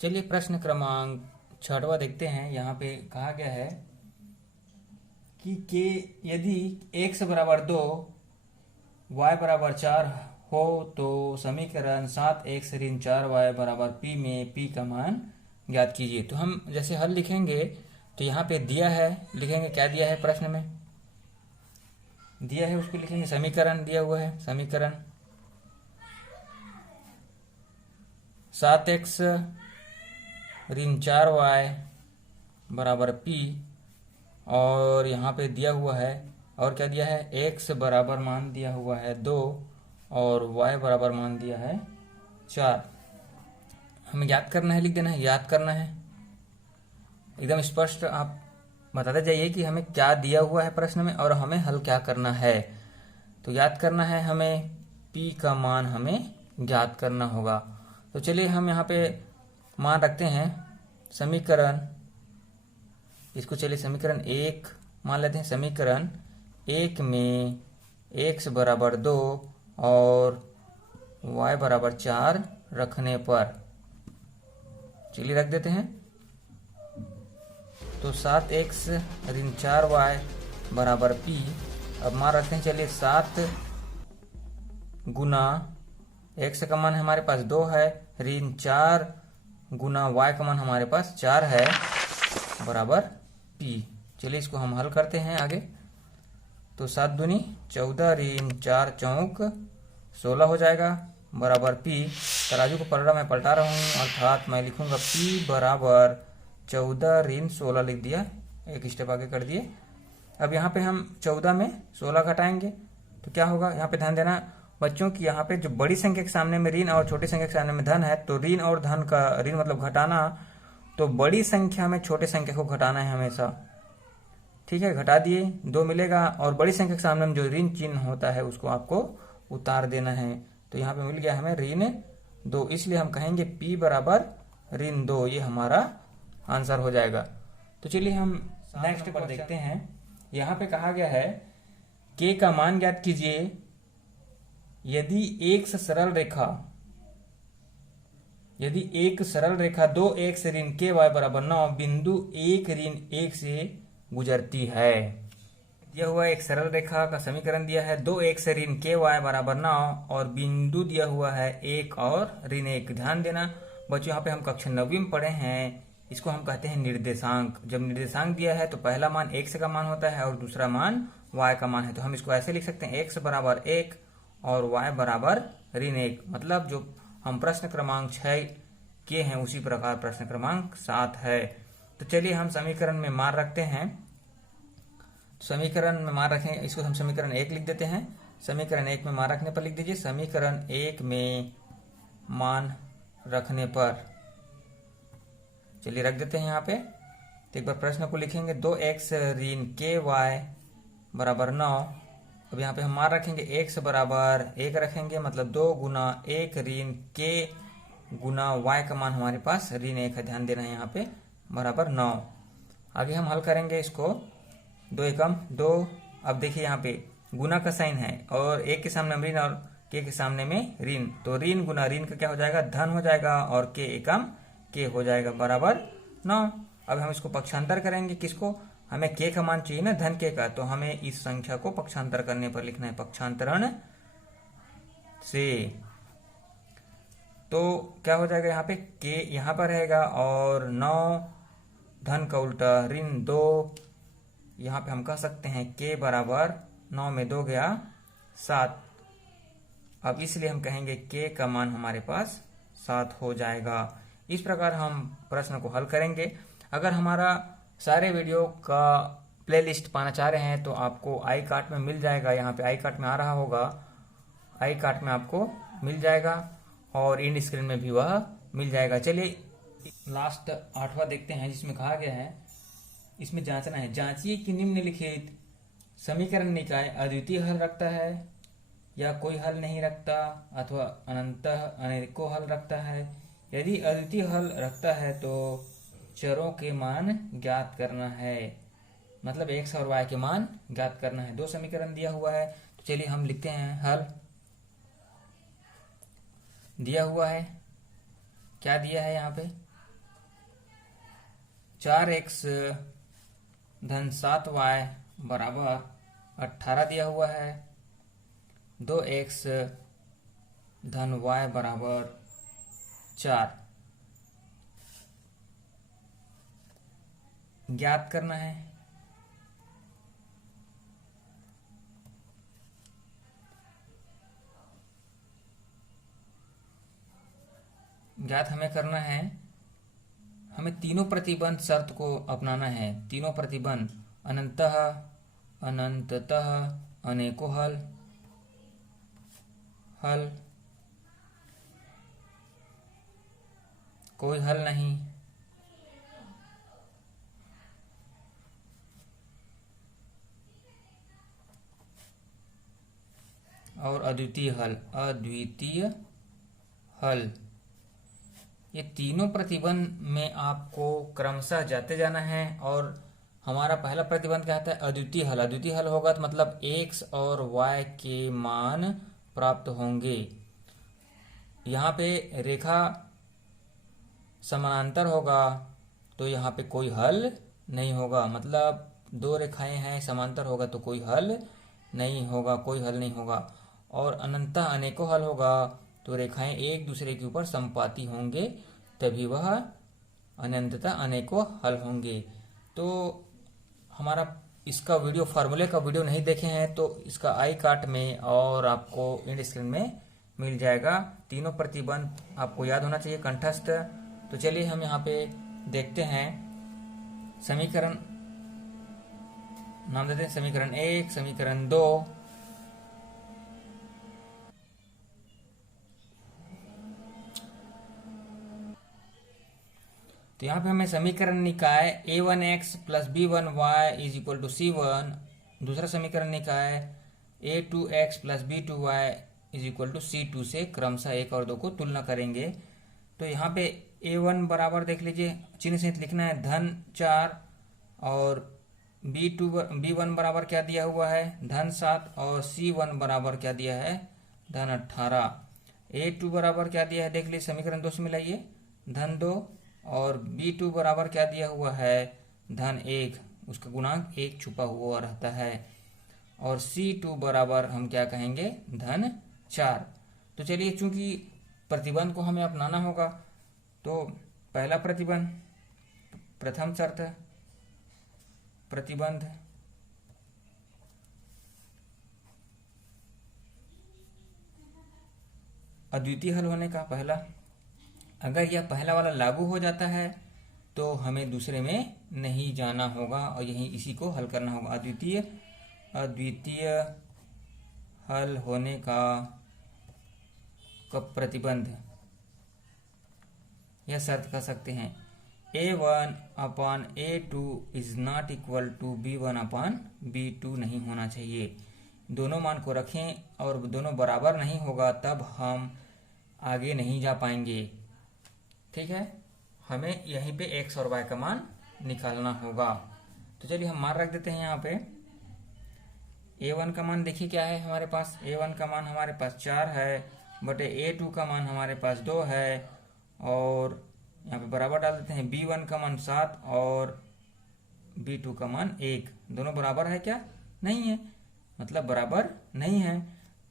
चलिए प्रश्न क्रमांक 6वां देखते हैं। यहाँ पे कहा गया है कि यदि x बराबर 2 y बराबर 4 हो तो समीकरण 7x ऋण 4y बराबर p में p का मान ज्ञात कीजिए। तो हम जैसे हल लिखेंगे तो यहाँ पे दिया है, लिखेंगे क्या दिया है, प्रश्न में दिया है उसको लिखेंगे। समीकरण दिया हुआ है, समीकरण 7x ऋण 4y बराबर p, और यहाँ पे दिया हुआ है, और क्या दिया है, x बराबर मान दिया हुआ है 2 और y बराबर मान दिया है 4। हमें याद करना है, लिख देना है, याद करना है। एकदम स्पष्ट आप बताते जाइए कि हमें क्या दिया हुआ है प्रश्न में और हमें हल क्या करना है। तो याद करना है, हमें p का मान हमें ज्ञात करना होगा। तो चलिए हम यहाँ पे मान रखते हैं समीकरण, इसको चलिए समीकरण 1 मान लेते हैं। समीकरण 1 में x बराबर 2 और y बराबर 4 रखने पर, चलिए रख देते हैं। तो 7x ऋण 4y बराबर p। अब मान रखते हैं, चलिए 7 गुना x का मान हमारे पास 2 है, ऋण 4 गुना y का मान हमारे पास 4 है, बराबर p। चलिए इसको हम हल करते हैं आगे। तो 7 दूनी 14 ऋण 4 चौक 16 हो जाएगा, बराबर p। तराजू को पलटा मैं पलटा रहा हूँ, अर्थात मैं लिखूंगा p बराबर 14 ऋण 16 लिख दिया, एक स्टेप आगे कर दिए। अब यहाँ पे हम 14 में 16 घटाएंगे तो क्या होगा, यहाँ पे ध्यान देना बच्चों की, यहाँ पे जो बड़ी संख्या के सामने में ऋण और छोटी संख्या के सामने में धन है, तो ऋण और धन का, ऋण मतलब घटाना, तो बड़ी संख्या में छोटे संख्या को घटाना है हमेशा। ठीक है, घटा दिए, 2 मिलेगा, और बड़ी संख्या के सामने में जो ऋण चिन्ह होता है उसको आपको उतार देना है। तो यहाँ पे मिल गया हमें ऋण 2, इसलिए हम कहेंगे p बराबर ऋण 2, ये हमारा आंसर हो जाएगा। तो चलिए हम नेक्स्ट पर देखते हैं। यहाँ पे कहा गया है k का मान ज्ञात कीजिए यदि एक सरल रेखा, यदि एक सरल रेखा 2x ऋण ky बराबर 9 बिंदु 1 ऋण 1 से गुजरती है। दिया हुआ एक सरल रेखा का समीकरण दिया है, 2x ऋण ky बराबर 9 और बिंदु दिया हुआ है 1 और ऋण 1। ध्यान देना बच्चों, यहाँ पे हम कक्षा 9वीं में पढ़े हैं, इसको हम कहते हैं निर्देशांक। जब निर्देशांक दिया है तो पहला मान x का मान होता है और दूसरा मान y का मान है। तो हम इसको ऐसे लिख सकते हैं, x बराबर 1 और y बराबर ऋण 1। मतलब जो हम प्रश्न क्रमांक 6 किए हैं उसी प्रकार प्रश्न क्रमांक 7 है। तो चलिए हम समीकरण में मान रखते हैं। समीकरण में मान रखें, इसको हम समीकरण 1 लिख देते हैं। समीकरण 1 में मान रखने पर लिख दीजिए, समीकरण 1 में मान रखने पर, चलिए रख देते हैं यहाँ पे। तो एक बार प्रश्न को लिखेंगे, 2x ऋण ky बराबर 9। अब यहाँ पे हम मान रखेंगे x बराबर 1 रखेंगे, मतलब 2 गुना 1 ऋण k गुना y का मान हमारे पास ऋण 1 है, ध्यान देना है यहाँ पे, बराबर 9। आगे हम हल करेंगे इसको, 2 एकम 2। अब देखिए यहाँ पे गुना का साइन है और 1 के सामने ऋण और k के सामने में ऋण, तो ऋण गुना ऋण का क्या हो जाएगा, धन हो जाएगा, और k एकम k हो जाएगा, बराबर 9। अब हम इसको पक्षांतर करेंगे, किसको, हमें k का मान चाहिए ना, धन k का, तो हमें इस संख्या को पक्षांतर करने पर लिखना है, पक्षांतरण से। तो क्या हो जाएगा, यहाँ पे k यहाँ पर रहेगा और 9 धन का उल्टा ऋण 2, यहाँ पे हम कह सकते हैं k बराबर 9 में 2 गया 7। अब इसलिए हम कहेंगे k का मान हमारे पास 7 हो जाएगा। इस प्रकार हम प्रश्न को हल करेंगे। अगर हमारा सारे वीडियो का प्लेलिस्ट पाना चाह रहे हैं तो आपको आई कार्ड में मिल जाएगा, यहाँ पे आई कार्ड में आ रहा होगा, आई कार्ड में आपको मिल जाएगा और इंड स्क्रीन में भी वह मिल जाएगा। चलिए लास्ट 8वां देखते हैं, जिसमें कहा गया है, इसमें जांचना है, जांचिए कि निम्नलिखित समीकरण निकाय अद्वितीय हल रखता है या कोई हल नहीं रखता अथवा अनंतः अनेकों हल रखता है। यदि अद्वितीय हल रखता है तो चरों के मान ज्ञात करना है, मतलब x और y के मान ज्ञात करना है। 2 समीकरण दिया हुआ है, तो चलिए हम लिखते हैं हल। दिया हुआ है, क्या दिया है यहाँ पे, 4x धन 7y बराबर 18 दिया हुआ है। 2x धन y बराबर 4 ज्ञात करना है। ज्ञात हमें करना है, हमें तीनों प्रतिबंध शर्त को अपनाना है। तीनों प्रतिबंध अनंतः, अनंततः, अनेकों हल, हल, कोई हल नहीं, और अद्वितीय हल, अद्वितीय हल। ये तीनों प्रतिबंध में आपको क्रमशः जाते जाना है। और हमारा पहला प्रतिबंध क्या आता है? अद्वितीय हल। अद्वितीय हल होगा तो मतलब x और y के मान प्राप्त होंगे। यहाँ पे रेखा समानांतर होगा तो यहाँ पे कोई हल नहीं होगा। मतलब दो रेखाएं हैं, समांतर होगा तो कोई हल नहीं होगा, कोई हल नहीं होगा। और अनंतः अनेकों हल होगा तो रेखाएं एक दूसरे के ऊपर संपाती होंगे, तभी वह अनंततः अनेकों हल होंगे। तो हमारा इसका वीडियो, फार्मूले का वीडियो नहीं देखे हैं तो इसका आई कार्ड में और आपको एंड स्क्रीन में मिल जाएगा। तीनों प्रतिबंध आपको याद होना चाहिए कंठस्थ। तो चलिए हम यहाँ पे देखते हैं समीकरण, नाम देते हैं समीकरण 1, समीकरण 2। तो यहाँ पे हमें समीकरण निकाय a1x plus b1y is equal to c1, दूसरा समीकरण निकाय a2x plus b2y is equal to c2 से क्रमशः 1 और 2 को तुलना करेंगे। तो यहाँ पे a1 बराबर देख लीजिए, चिन्ह सहित लिखना है धन 4, और b1 बराबर क्या दिया हुआ है? धन 7, और c1 बराबर क्या दिया है? धन 18। a2 बराबर क्या दिया है? देख लीजिए, समीकरण 2 से मिलाइए, धन 2, और b2 बराबर क्या दिया हुआ है? धन 1, उसका गुणांक 1 छुपा हुआ रहता है। और c2 बराबर हम क्या कहेंगे? धन 4। तो चलिए, चूंकि प्रतिबंध को हमें अपनाना होगा तो पहला प्रतिबंध, प्रथम शर्त प्रतिबंध अद्वितीय हल होने का पहला, अगर यह पहला वाला लागू हो जाता है तो हमें दूसरे में नहीं जाना होगा और यहीं इसी को हल करना होगा। अद्वितीय हल होने का प्रतिबंध, यह शर्त कह सकते हैं a1 upon a2 is not equal to b1 upon b2 नहीं होना चाहिए। दोनों मान को रखें और दोनों बराबर नहीं होगा तब हम आगे नहीं जा पाएंगे। ठीक है, हमें यहीं पे x और y का मान निकालना होगा। तो चलिए हम मान रख देते हैं यहाँ पे। a1 का मान देखिए क्या है हमारे पास? a1 का मान हमारे पास 4 है, बटे a2 का मान हमारे पास 2 है, और यहाँ पे बराबर डाल देते हैं। b1 का मान 7 और b2 का मान 1। दोनों बराबर है क्या? नहीं है, मतलब बराबर नहीं है।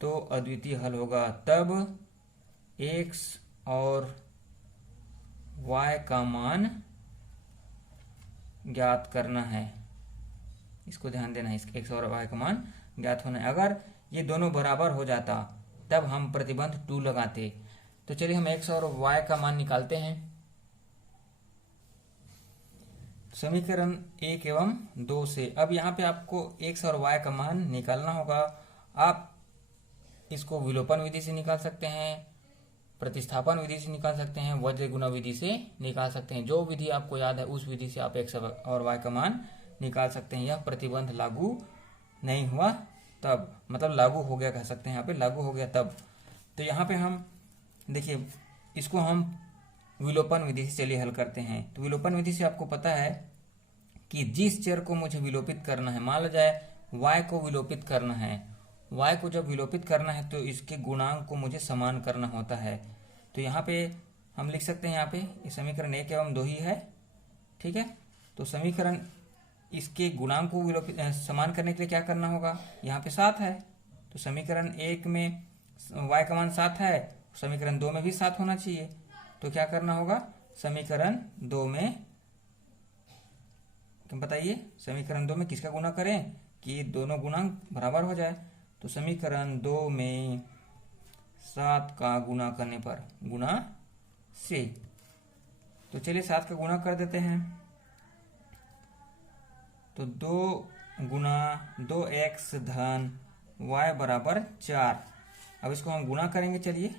तो अद्वितीय हल होगा तब x और y का मान ज्ञात करना है। इसको ध्यान देना है, इसके x और y का मान ज्ञात होना है। अगर ये दोनों बराबर हो जाता तब हम प्रतिबंध 2 लगाते। तो चलिए हम x और y का मान निकालते हैं। समीकरण 1 एवं 2 से अब यहाँ पे आपको x और y का मान निकालना होगा। आप इसको विलोपन विधि से निकाल सकते हैं, प्रतिस्थापन विधि से निकाल सकते हैं, वज्र गुणा विधि से निकाल सकते हैं। जो विधि आपको याद है उस विधि से आप x और y का मान निकाल सकते हैं। यह प्रतिबंध लागू नहीं हुआ तब, मतलब लागू हो गया कह सकते हैं, यहाँ पे लागू हो गया तब। तो यहाँ पे हम देखिए, इसको हम विलोपन विधि से चलिए हल करते हैं। तो विलोपन विधि से आपको पता है कि जिस चर को मुझे विलोपित करना है, मान लो जाए y को विलोपित करना है, y को जब विलोपित करना है तो इसके गुणांक को मुझे समान करना होता है। तो यहाँ पे हम लिख सकते हैं, यहाँ पे समीकरण 1 एवं 2 ही है। ठीक है, तो समीकरण इसके गुणांक को समान करने के लिए क्या करना होगा, यहाँ पे 7 है तो समीकरण 1 में y का मान 7 है, समीकरण 2 में भी 7 होना चाहिए। तो क्या करना होगा, समीकरण 2 में तुम बताइए, समीकरण 2 में किसका गुणा करें कि दोनों गुणांक बराबर हो जाए। तो समीकरण 2 में 7 का गुणा करने पर गुणा से, तो चलिए 7 का गुणा कर देते हैं। तो 2 गुना 2x धन y बराबर 4। अब इसको हम गुणा करेंगे, चलिए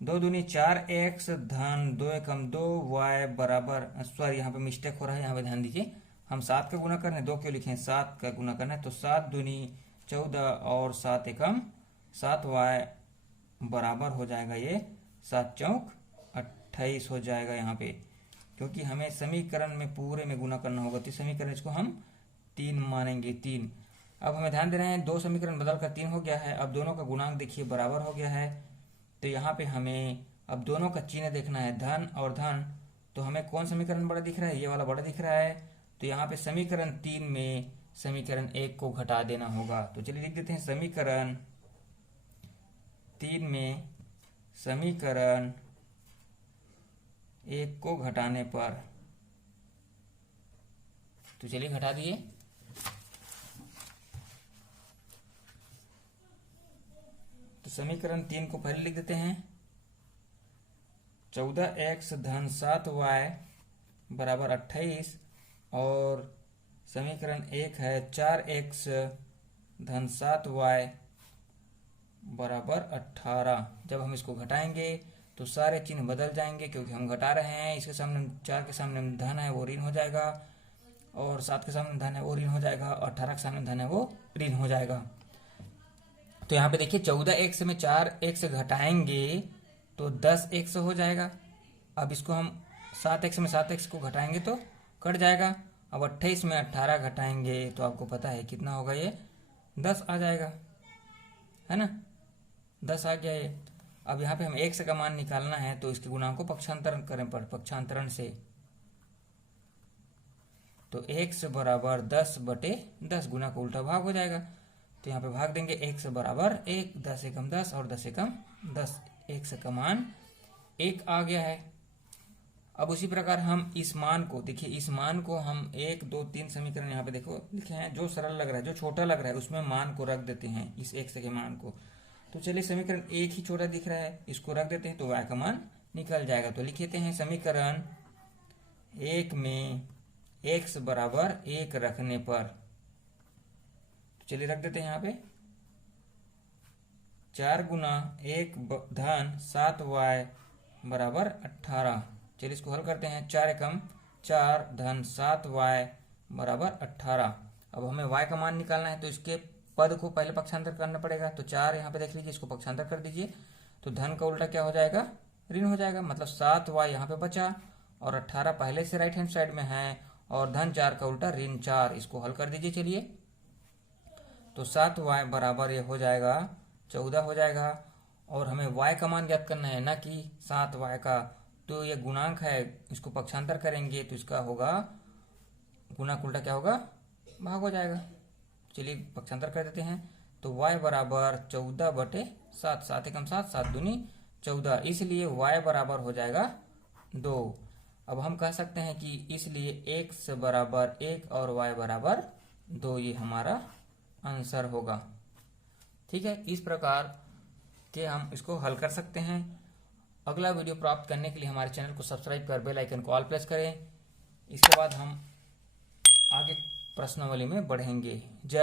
2 दूनी 4x धन 2 एकम 2y बराबर, सॉरी यहाँ पे मिस्टेक हो रहा है, यहाँ पे ध्यान दीजिए, हम 7 का गुणा करना है, 2 क्यों लिखे हैं, 7 का गुणा करना है। तो 7 दूनी 14 और 7 एकम 7y बराबर हो जाएगा ये 7 चौक 28 हो जाएगा यहाँ पे, क्योंकि हमें समीकरण में पूरे में गुणा करना होगा। तो समीकरण इसको हम 3 मानेंगे, 3। अब हमें ध्यान देना है, 2 समीकरण बदल कर 3 हो गया है। अब दोनों का गुणांक देखिए बराबर हो गया है, तो यहाँ पे हमें अब दोनों का चिन्ह देखना है, धन और धन। तो हमें कौन समीकरण बड़ा दिख रहा है, ये वाला बड़ा दिख रहा है। तो यहाँ पे समीकरण 3 में समीकरण 1 को घटा देना होगा। तो चलिए लिख देते हैं, समीकरण 3 में समीकरण 1 को घटाने पर, तो चलिए घटा दिए। तो समीकरण 3 को पहले लिख देते हैं, 14x धन 7y बराबर 28, और समीकरण 1 है 4x धन 7y बराबर 18। जब हम इसको घटाएंगे तो सारे चिन्ह बदल जाएंगे, क्योंकि हम घटा रहे हैं। इसके सामने 4 के सामने धन है वो ऋण हो जाएगा, और 7 के सामने धन है वो ऋण हो जाएगा, और 18 के सामने धन है वो ऋण हो जाएगा। तो यहाँ पे देखिए 14x में 4x घटाएंगे तो 10x हो जाएगा। अब इसको हम 7x में 7x को घटाएंगे तो कट जाएगा। अब 28 में 18 घटाएंगे तो आपको पता है कितना होगा, ये 10 आ जाएगा, है ना, 10 आ गया ये। अब यहाँ पे हम x का मान निकालना है, तो इसके गुणांक को पक्षांतरण करें पर पक्षांतरण से, तो x बराबर 10/10, गुना का उल्टा भाग हो जाएगा। तो यहाँ पे भाग देंगे, x बराबर 1, 10 एकम 10 और 10 एकम 10, x का मान 1 आ गया है। अब उसी प्रकार हम इस मान को देखिए, इस मान को हम 1, 2, 3 समीकरण यहाँ पे देखो लिखे हैं, जो सरल लग रहा है, जो छोटा लग रहा है, उसमें मान को रख देते हैं, इस x के मान को। तो चलिए समीकरण 1 ही छोटा दिख रहा है, इसको रख देते हैं तो y का मान निकल जाएगा। तो लिख लेते हैं, समीकरण 1 में x बराबर 1 रखने पर, तो चलिए रख देते हैं यहाँ पे 4 गुना 1 धन 7y बराबर 18। चलिए इसको हल करते हैं, 4 एकम 4 धन 7y बराबर 18। अब हमें y का मान निकालना है, तो इसके पद को पहले पक्षांतर करना पड़ेगा। तो 4 यहाँ पे देख लीजिए, इसको पक्षांतर कर दीजिए, तो धन का उल्टा क्या हो जाएगा, ऋण हो जाएगा। मतलब 7y यहाँ पे बचा, और 18 पहले से राइट हैंड साइड में है, और धन 4 का उल्टा ऋण 4। इसको हल कर दीजिए चलिए, तो 7y बराबर ये हो जाएगा 14 हो जाएगा। और हमें y का मान ज्ञात करना है, ना कि 7y का। तो ये गुणांक है, इसको पक्षांतर करेंगे तो इसका होगा गुणा उल्टा क्या होगा, भाग हो जाएगा। चलिए पक्षांतर कर देते हैं, तो y बराबर 14/7, 7 एकम 7, 7 दूनी 14, इसलिए y बराबर हो जाएगा 2। अब हम कह सकते हैं कि इसलिए x बराबर 1 और y बराबर 2, ये हमारा आंसर होगा। ठीक है, इस प्रकार के हम इसको हल कर सकते हैं। अगला वीडियो प्राप्त करने के लिए हमारे चैनल को सब्सक्राइब कर बेल आइकन को ऑल प्रेस करें। इसके बाद हम आगे प्रश्नावली में बढ़ेंगे। जय